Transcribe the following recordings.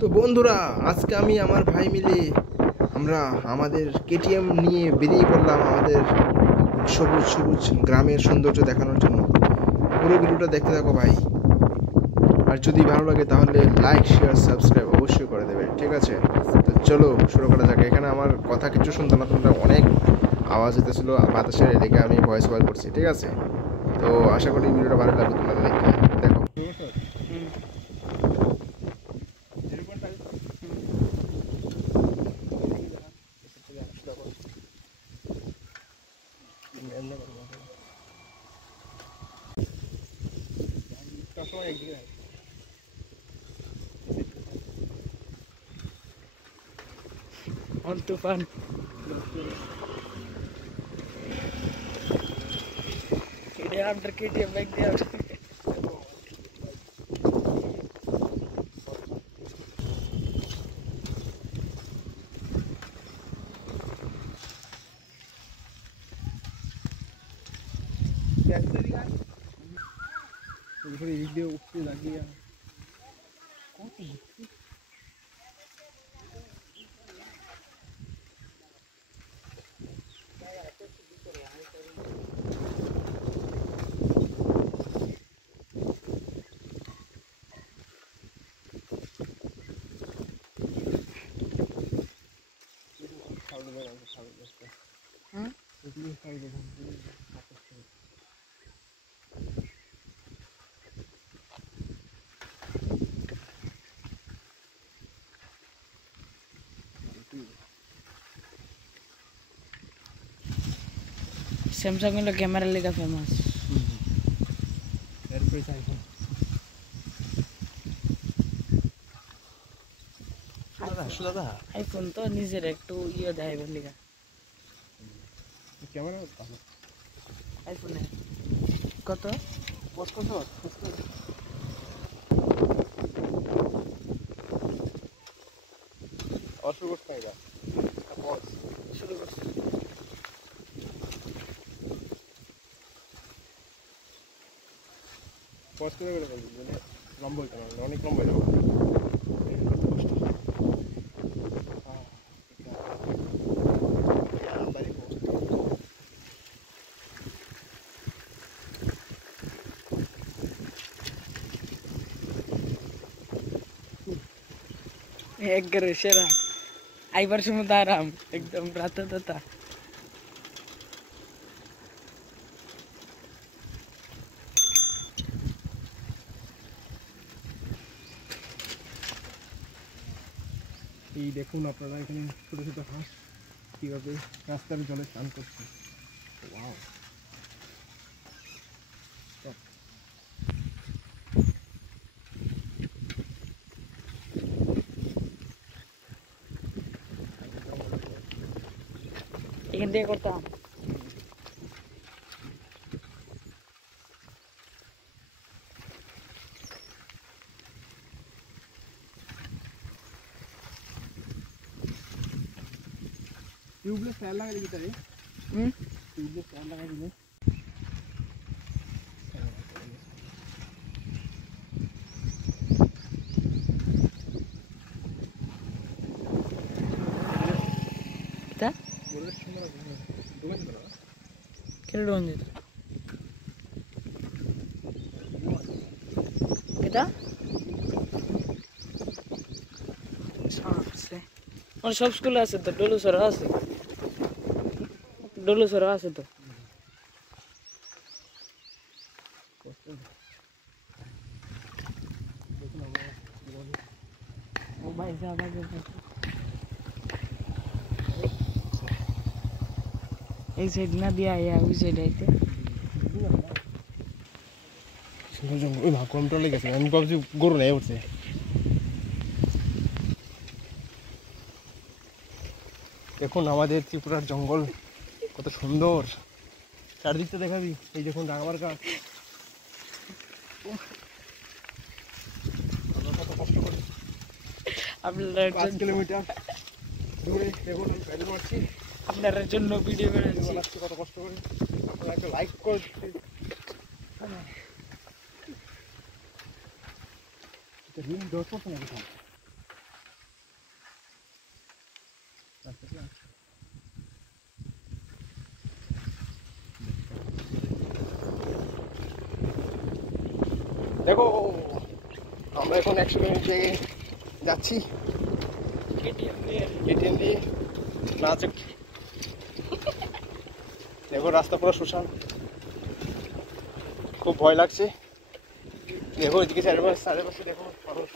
তো বন্ধুরা, আজকে আমি আমার ভাই মিলে আমরা আমাদের কেটিএম নিয়ে বেরিয়ে পড়লাম আমাদের সবুজ সবুজ গ্রামের সৌন্দর্য দেখানোর জন্য। পুরো ভিডিওটা দেখতে থাকো ভাই, আর যদি ভালো লাগে তাহলে লাইক শেয়ার সাবস্ক্রাইব অবশ্যই করে দেবে, ঠিক আছে? তো চলো শুরু করা যাক। এখানে আমার কথা কিছু শুনতো না, তোমরা অনেক আওয়াজ হতেছিল বাতাসের, এদিকে আমি ভয়েস ওভার করছি, ঠিক আছে? তো আশা করি ভিডিওটা ভালো লাগবে তোমাদের দেখতে। দেখো on tufan ini after KTM back there video upload lagi ya. Samsung ini kamera lega famous. iPhone to নিজের একটু ইয়ে দেয় লেগা ক্যামেরা iPhone কত 55 অসুবিধা নাই না শুরু করছি পজ করে মানে লম্বা হইতে না, অনেক লম্বা হয়ে যাবে। একবারে সেরা আইবার সময় আরাম একদম রাতে দাতা এই দেখুন আপনারা এখানে ছোট ছোট হাঁস কিভাবে রাস্তার জলে স্নান করছে। ওয়াও, এখান থেকে করতাম টিউবলেস ফ্যান লাগাই দিতে রে। টিউবলেস ফ্যান লাগাই দিলে এটা বলে সুন্দর আছে। দোকান দিতে না কেন ডোন দিত এটা আছে ওর সব স্কুলে আছে তো ডলুসরা আছে তো ও ভাই যাবা এই সাইড না দিয়া ওই সাইড আইতে ওই মা কন্ট্রোল লেগেছে। আমি ভাবছি গরু নেই উঠছে। দেখুন আমাদের ত্রিপুরার জঙ্গল কত সুন্দর, চারদিকটা দেখাবি। এই দেখুন রাঙামার গাছ, কত কষ্ট করে আপনারা 5 কিলোমিটার দূরে দেখুন প্যাডেল মারছি। আপনার জন্য ভিডিও বানাচ্ছি কত কষ্ট করে। আপনারা একটা লাইক করে রিং 10% দেখো আমরা এখন 100 মিনিটে যাচ্ছি কেটিএম দিয়ে নাচ। দেখো রাস্তা পুরো শুনশান, খুব ভয় লাগছে। দেখো এদিকে চারপাশে দেখো মানুষ,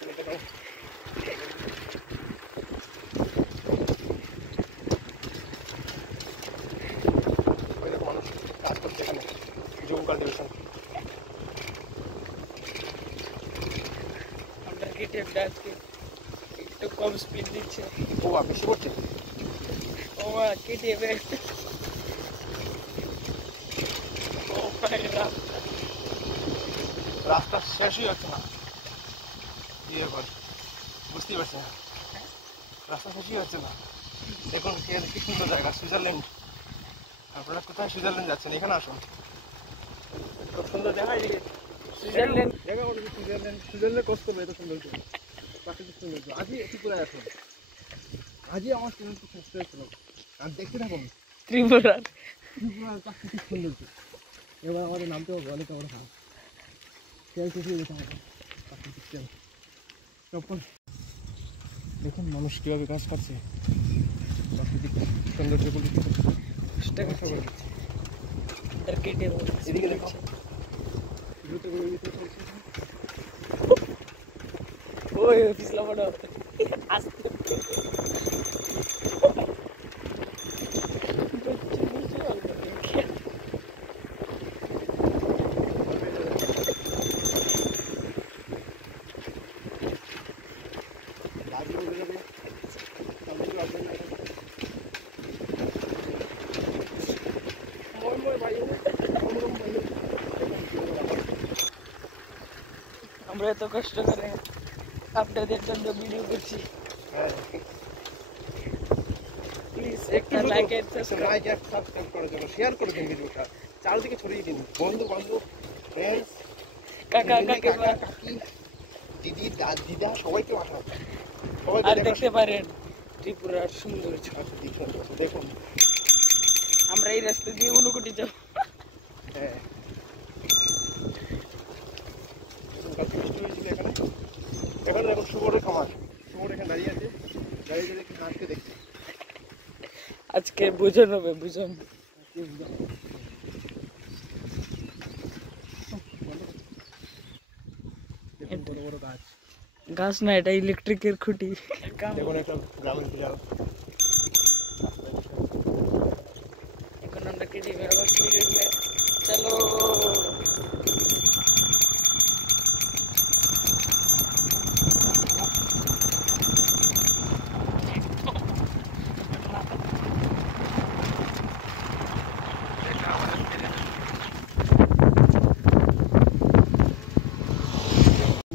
দেখো মানুষ কাজ করছে এখানে, জুম কাল্টিভেশন। আমরা কেটিএমটা আজকে একটু কম স্পিড দিচ্ছে। ও বেশি করছে। ও মা কেটিএম রাস্তা শেষই হচ্ছে না, বুঝতেই পারছি না, রাস্তা শেষই হচ্ছে না। দেখুন কি সুন্দর জায়গা, সুইজারল্যান্ড। আপনারা কোথায় সুইজারল্যান্ড যাচ্ছেন? এখানে আসুন, খুব সুন্দর জায়গা। সুইজারল্যান্ড জায়গা বলে সুইজারল্যান্ড কষ্ট করবে, এত সৌন্দর্য, প্রাকৃতিক সৌন্দর্য। আজই ত্রিপুরায় আসুন, আজই আমার চ্যানেলকে সাবস্ক্রাইব করুন আর দেখতে থাকুন ত্রিপুরার প্রাকৃতিক সৌন্দর্য। এবার আমাদের নামতে হবে অনেক বড় হাত তেল শুকিয়ে যেতে হবে, প্রাকৃতিক তেল। দেখুন মানুষ কীভাবে কাজ করছে, প্রাকৃতিক সৌন্দর্যগুলি এদিকে দেখো ওই পিছলা বড় আস্তে আমরা এত কষ্ট করে আপনাদের জন্য ভিডিও করছি। প্লিজ একটা লাইক এন্ড সাবস্ক্রাইব করার জন্য শেয়ার করে দিন ভিডিওটা, চারদিকে ছড়িয়ে দিন, বন্ধু বান্ধব, ফ্রেন্ডস, কাকা কাকিমা, কাকি, দিদি, দিদা সবাইকে পাঠান। আর দেখতে পারেন ত্রিপুরার সৌন্দর্য। দেখুন আমরা এই রাস্তা দিয়ে ঊনকোটি যাব। হ্যাঁ এখানে এখানে দেখো শুয়োরের খামার, শুয়োর এখানে দাঁড়িয়ে আছে, দাঁড়িয়ে দেখি নাচতে দেখছি। আজকে বুঝন হবে, বুঝন বড় বড় গাছ, গাছ না, এটা ইলেকট্রিকের খুঁটি। দেখুন একটা গ্রামের বিড়াল। এখন আমরা কেটিএম আবার স্পিডে চলো।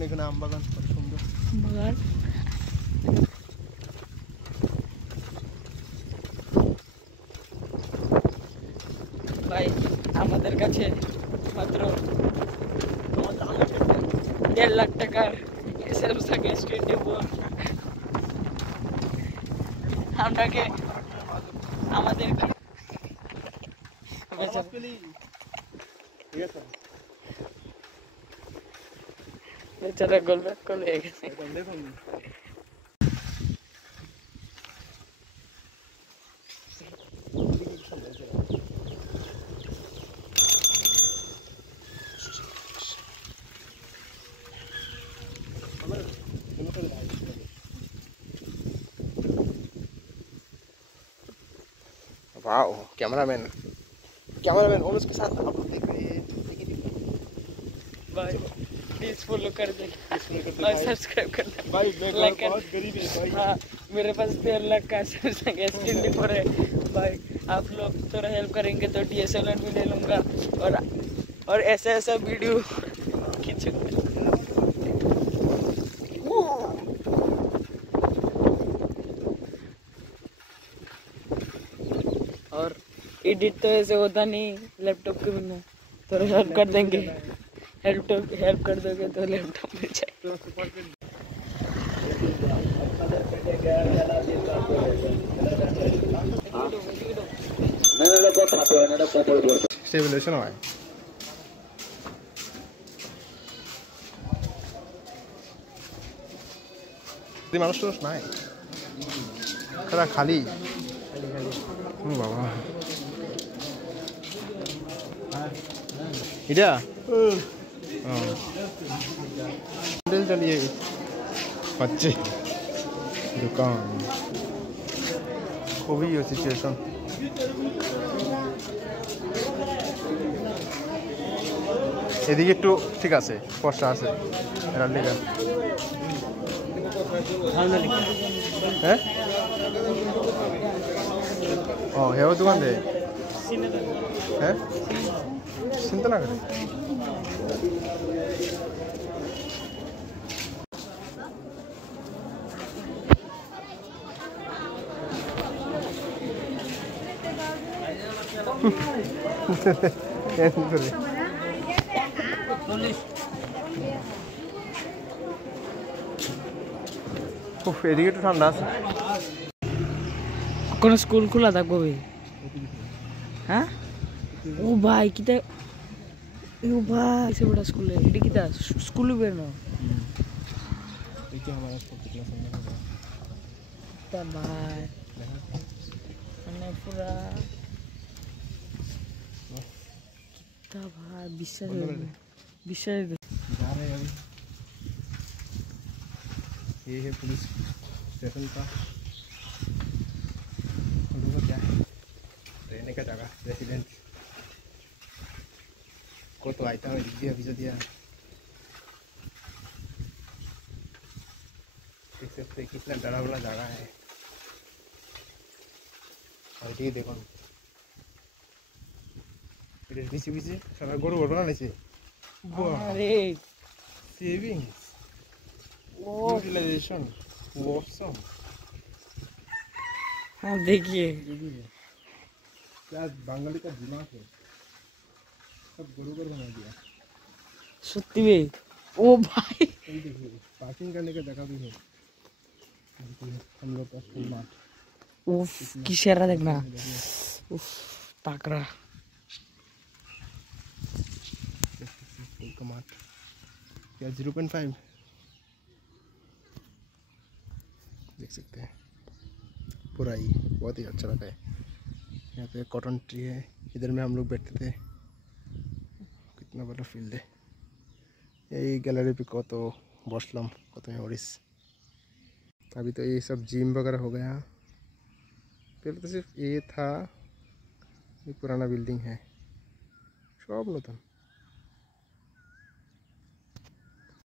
এখানে আম বাগান, কত সুন্দর বাগান। ভাই আমাদের কাছে মাত্র 1.5 লাখ টাকার স্যামসাং S24 আপনাকে আমাদের বেচারা গোলব্যাক করে গেছে। দেখুন वाओ, कैमरामैन और उसके साथ आप लोग देख रहे हैं। भाई प्लीज फॉलो कर दे और सब्सक्राइब कर दे भाई लाइक बहुत गरीब है भाई। हाँ मेरे पास 1.5 लाख का सैमसंग S24 है भाई। आप लोग थोड़ा हेल्प करेंगे तो DSLR भी ले लूँगा और ऐसा वीडियो खींचूंगा। और एडिट तो ऐसे होता नहीं लैपटॉप के बिना, थोड़ा हेल्प कर देंगे, हेल्प कर दोगे तो लैपटॉप मिल जाएगा। स्टेबलाइजेशन হয় ভর্তি মানুষ টানুষ নাই, সারা খালি। বাবা এটা চালিয়ে পাচ্ছে দোকান, খুবই সিচুয়েশন। এদিকে একটু ঠিক আছে, ফর্সা আছে এরার লিগা। হ্যাঁ ও হেও দোকান দে হ্যাঁ চিন্তা না করে। এদিকে একটু ঠান্ডা আছে। কোন স্কুল খোলা থাকবো ভাই? হ্যাঁ ও ভাই কিতা, ও ভাই সে বড় স্কুলে এটি কিতা স্কুল বের না তা ভাই মানে পুরা কিতা ভাই বিশ্বাস বিশ্বাস। ये है पुलिस स्टेशन का, क्या है रहने का जगह, रेसिडेंस को तो आया है दिया वीजा दिया। देख सकते हैं कितना डरावना जगह है। और ये देखो पीछे पीछे सारा गोड़ गोड़ बना नीचे। अरे सेविंग्स यूटिलाइजेशन ऑसम। हाँ देखिए क्या बंगाली का दिमाग है, सब बरोबर बना दिया सत्ती में। ओ भाई देखिए पार्किंग करने का जगह भी है। हम लोग का स्कूल मार्ट, उफ किशेरा देखना, उफ ताकरा स्कूल का मार्ट क्या 0.5 देख सकते हैं। पूरा ही बहुत ही अच्छा लगा है। यहाँ पे कॉटन ट्री है, इधर में हम लोग बैठते थे। कितना बड़ा फील्ड है। यही गैलरी पे कत बसलाम कत मेमोरीज। अभी तो ये सब जिम वगैरह हो गया, पहले तो सिर्फ ये था, ये पुराना बिल्डिंग है सब नतून।